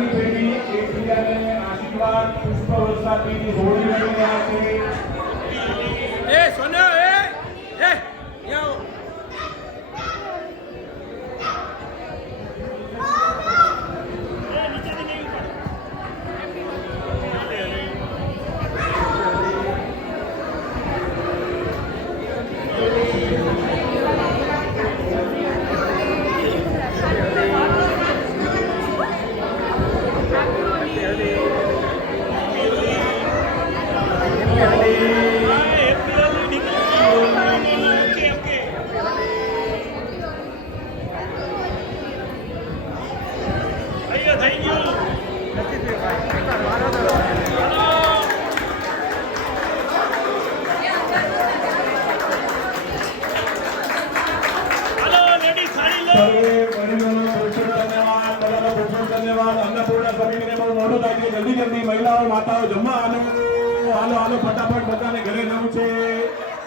બંને પેઢી એકબીજાને આશીર્વાદ પુષ્પ વર્ષાથી હોળી મળી રહ્યા છે. એ સોના એ યાઓ જલ્દી મહિલાઓ માતાઓ જમવા હાલો હાલો હાલો ફટાફટ બધાને ઘરે જવું છે.